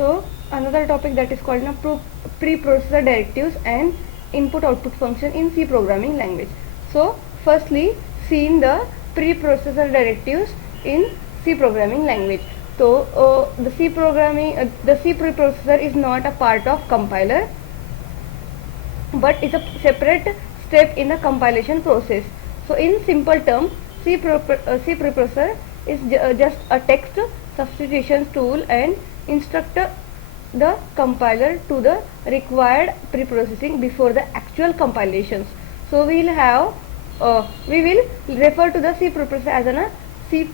So another topic that is called preprocessor directives and input output function in C programming language. So firstly, seeing the preprocessor directives in C programming language. So the C preprocessor is not a part of compiler, but it's a separate step in the compilation process. So in simple terms, C preprocessor is just a text substitution tool and instruct the compiler to the required preprocessing before the actual compilations. So we will refer to the C preprocessor as a C++.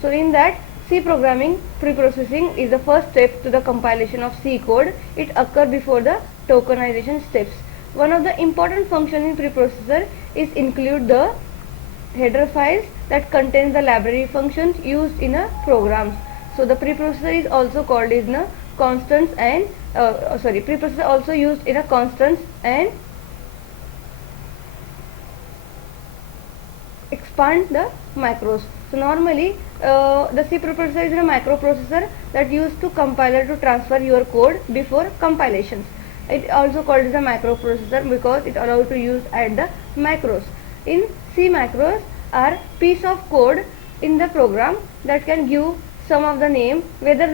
So in that, C programming preprocessing is the first step to the compilation of C code. It occurs before the tokenization steps. One of the important functions in preprocessor is include the header files that contains the library functions used in a programs. So the preprocessor is also called in a constants and preprocessor also used in a constants and expand the macros. So normally the C preprocessor is a microprocessor that used to compiler to transfer your code before compilations. It also called as a microprocessor because it allows to use at the macros. In C, macros are piece of code in the program that can give some of the name, whether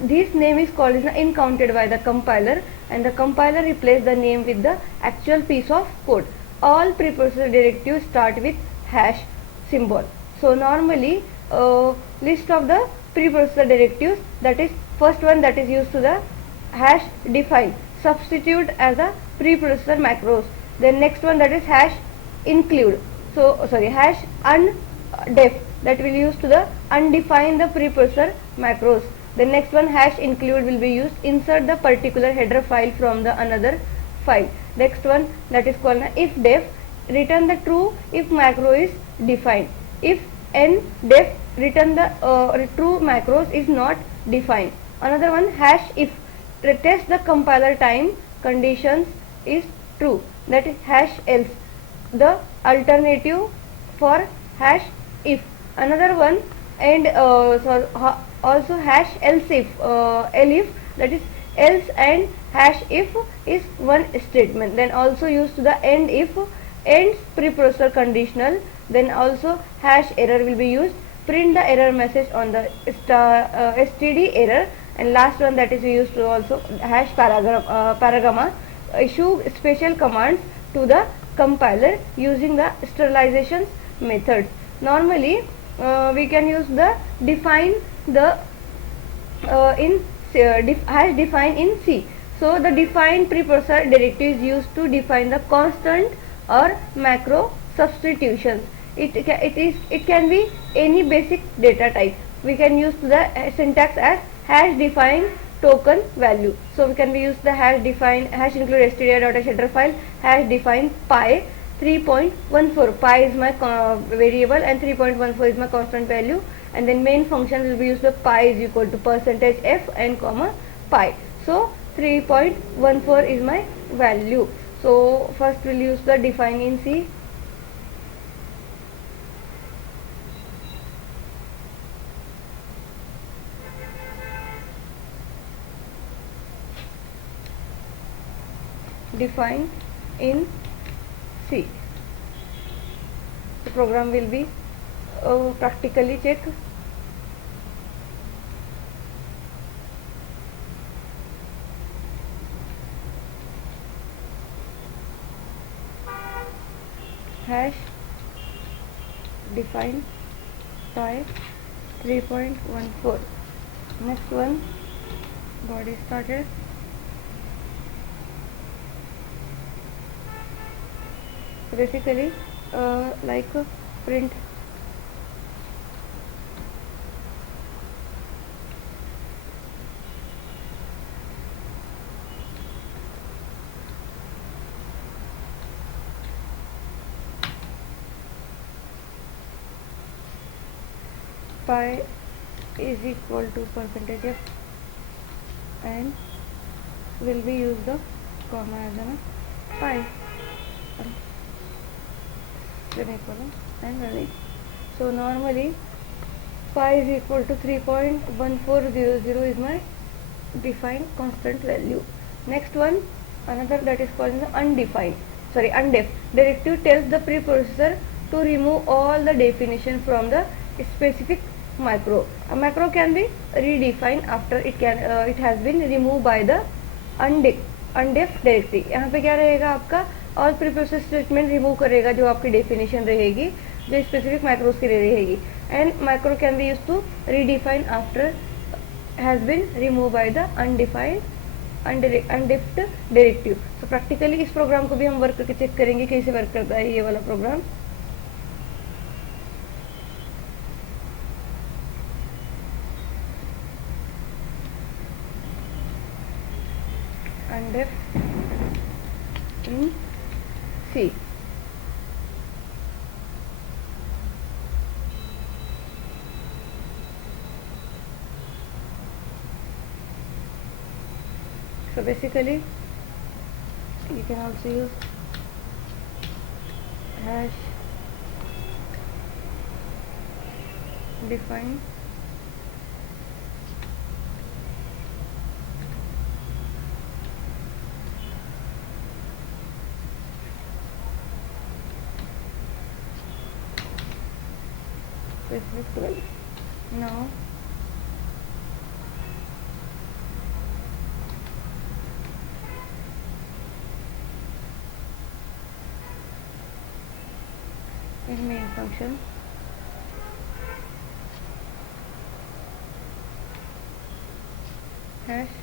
this name is called is uncounted by the compiler, and the compiler replace the name with the actual piece of code. All preprocessor directives start with hash symbol. So normally list of the preprocessor directives, that is first one that is used to the hash define, substitute as a preprocessor macros. Then next one that is hash include, hash undef, that will use to the undefine the preprocessor macros. The next one hash include will be used insert the particular header file from the another file. Next one that is called if def, return the true if macro is defined. If ndef, return the true macros is not defined. Another one hash if, test the compiler time conditions is true, that is hash else, the alternative for hash if. Another one and also hash else if, elif, that is else and hash if is one statement. Then also used to the end if, ends preprocessor conditional. Then also hash error will be used, print the error message on the std error. And last one that is used to also hash paragramma, issue special commands to the compiler using the sterilizations methods. Normally we can use the define the hash define in C. So the define preprocessor directive is used to define the constant or macro substitutions. It can be any basic data type. We can use the syntax as hash define token value. So we can be use the hash define hash include std.h header file, hash define pi 3.14. Pi is my variable and 3.14 is my constant value. And then main function will be used the pi is equal to percentage f and comma pi. So 3.14 is my value. So first we'll use the define in C. Define in C. The program will be practically check. Hash define pi 3.14. Next one, body started. So basically like print pi is equal to percentage f and will be use the comma as a pi semicolon and running. So normally pi is equal to 3.1400 is my defined constant value. Next one, another that is called the undef. Directive tells the preprocessor to remove all the definition from the specific macro. A macro can be redefined after it has been removed by the undef directive. यहाँ पे क्या रहेगा आपका, all preprocess statement remove करेगा जो आपकी definition रहेगी, जो स्पेसिफिक माइक्रोस की रहेगी. And macro can be use to redefine after has been remove by the undef directive. So practically इस प्रोग्राम को भी हम वर्क करके चेक करेंगे कैसे वर्क करता है ये वाला programme. undef in C. So basically you can also use hash define specific 12. Now in main function hash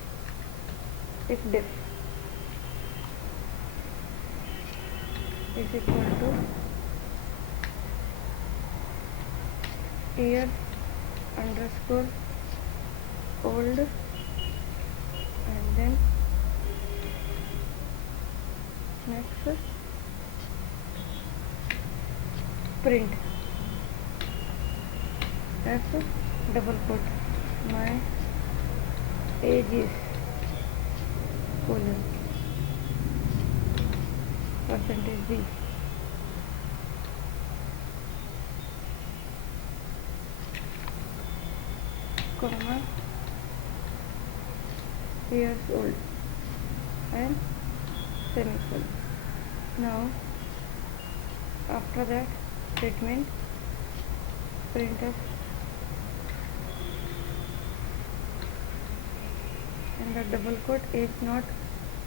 if diff is equal to year underscore old and then next print f double quote my age is colon percentage b comma years old and semicolon. Now after that statement printf and the double quote is not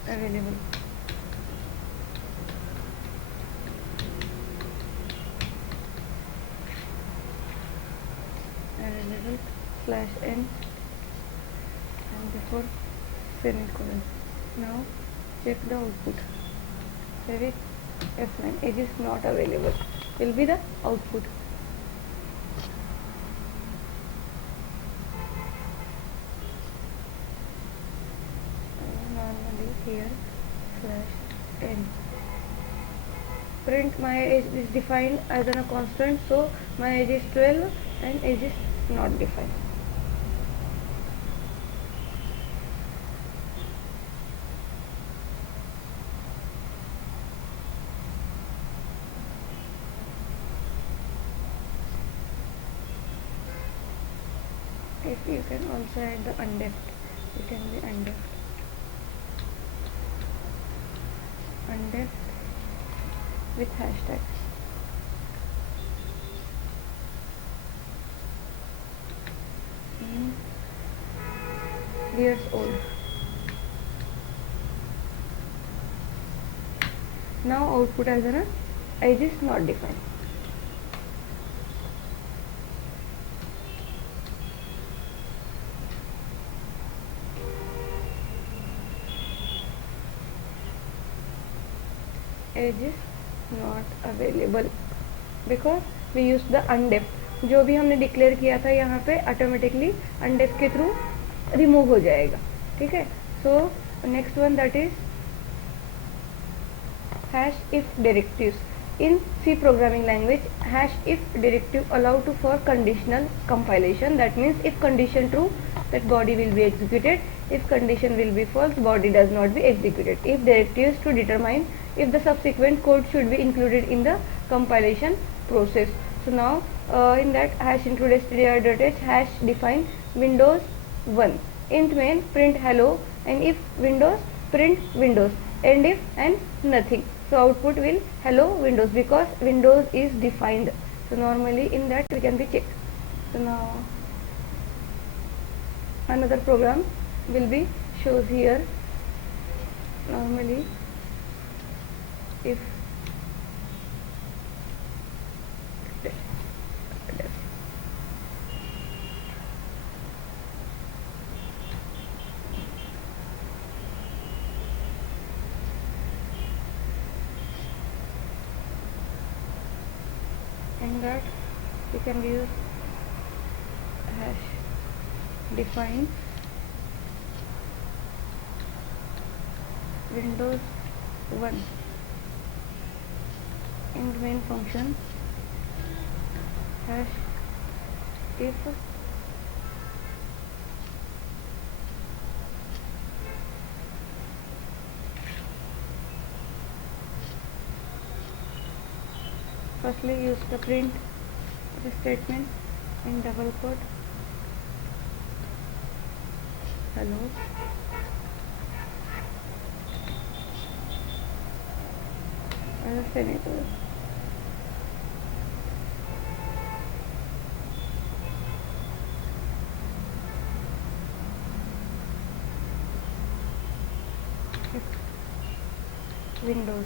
available. Available slash n and before semicolon. Now check the output. Save it. F9 it is not available will be the output. Normally here slash n print my age is defined as a constant, so my age is 12 and age is not defined. If you can also add the undef, it can be undef with hashtag. Years old. Now output as an age is not defined. Age is not available because we use the undef. जो भी हमने declare किया था यहाँ पे automatically अनडेफ के through remove हो जाएगा. ठीक है. So next one that is hash if directives. In C programming language, hash if directive allow to for conditional compilation. That means if condition true, that body will be executed. If condition will be false, body does not be executed. If directives to determine if the subsequent code should be included in the compilation process. So now In that hash include std.h hash define windows 1 int main print hello, and if windows print windows, and if and nothing. So output will hello windows because windows is defined. So normally in that we can be checked. So now another program will be shows here. Normally if in that we can use hash define windows 1 in main function hash if firstly use the print statement in double quote hello, as a semicolon. Windows.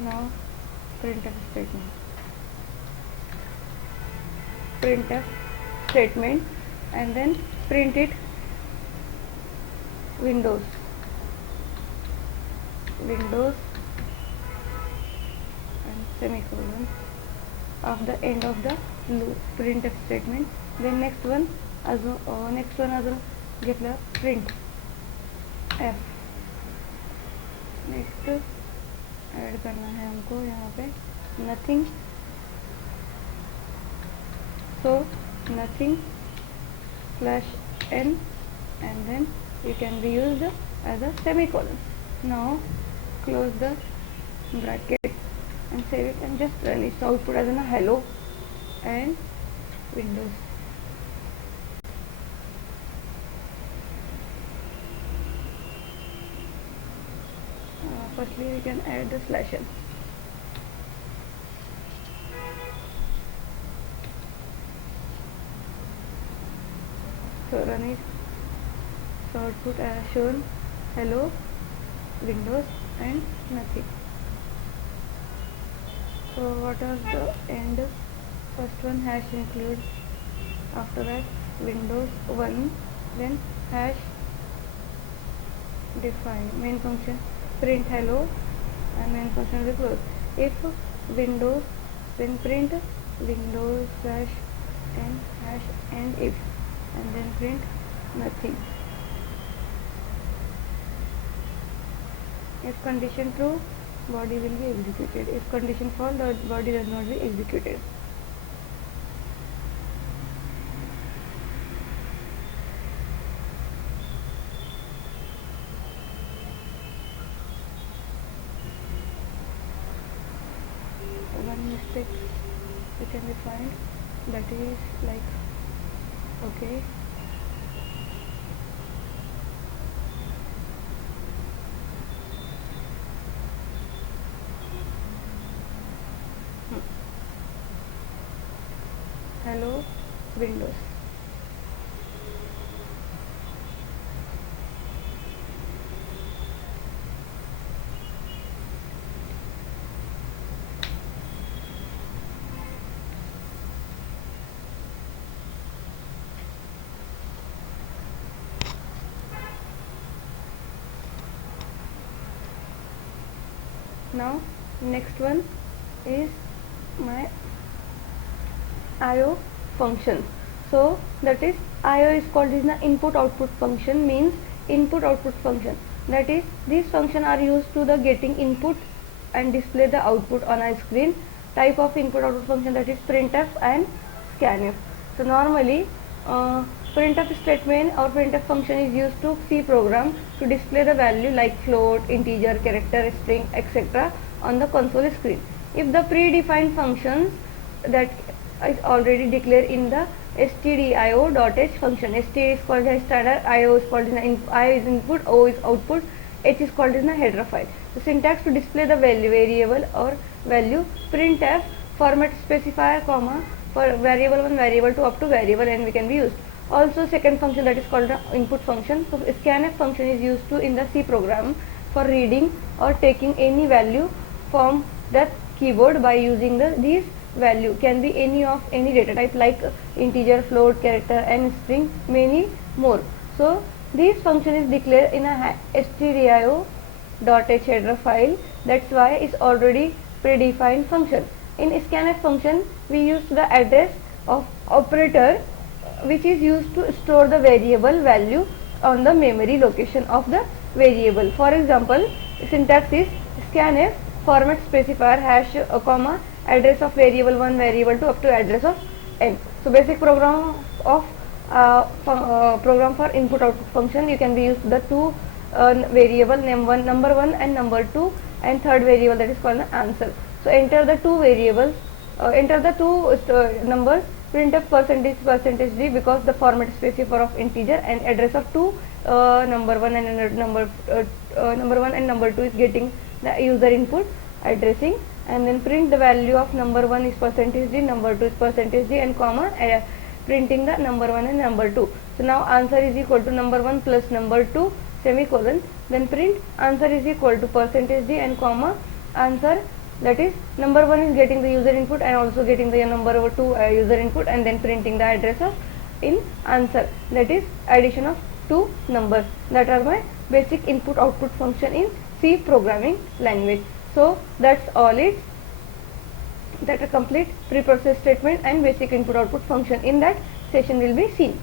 Now printf statement. Printf statement and then print it windows and semicolon of the end of the loop printf statement. Then next one as get the print f. Next add करना है हमको यहाँ पे nothing, so nothing slash n and then you can be used as a semicolon. Now close the bracket and save it and just run it. So output as a hello and windows. Firstly we can add the slash n. So run it. So output as shown hello, windows and nothing. So what are the end? First one hash include, after that windows 1, then hash define main function print hello and main function will close. If windows, then print windows slash n hash and if, and then print nothing. If condition true, body will be executed. If condition false, the body does not be executed. One mistake we can be find, that is like okay, hello windows. Now next one is my IO function. So that is IO is called is the input output function, means input output function. That is these function are used to the getting input and display the output on a screen. Type of input output function, that is printf and scanf. So normally printf statement or printf function is used to C program to display the value like float, integer, character, string, etc. on the console screen. if the predefined functions that is already declared in the stdio.h function. St is called as standard, io is called as I is input, o is output, h is called as the header file. The syntax to display the variable or value: printf format specifier comma for variable 1, variable 2 up to variable n we can be used. Also second function that is called the input function. So scanf function is used to in the C program for reading or taking any value from the keyboard by using these value can be any of any data type like integer, float, character and string, many more. So this function is declared in a stdio.h header file. That's why it's already predefined function. In scanf function we use the address of operator which is used to store the variable value on the memory location of the variable. For example, syntax is scanf format specifier hash comma address of variable 1, variable 2 up to address of n. So basic program of program for input output function. You can be used the two variable number 1 and number 2 and third variable that is called the answer. So enter the two variables, enter the two numbers, printf percentage d because the format specifier of integer and address of two number 1 and number 1 and number 2 is getting the user input addressing, and then print the value of number 1 is percentage d, number 2 is percentage d and comma printing the number 1 and number 2. So now answer is equal to number 1 plus number 2 semicolon, then print answer is equal to percentage d and comma answer, that is number 1 is getting the user input and also getting the number 2 user input, and then printing the address of in answer, that is addition of two numbers. That are my basic input output function in C programming language. So that's all it, that a complete preprocess statement and basic input output function in that session will be seen.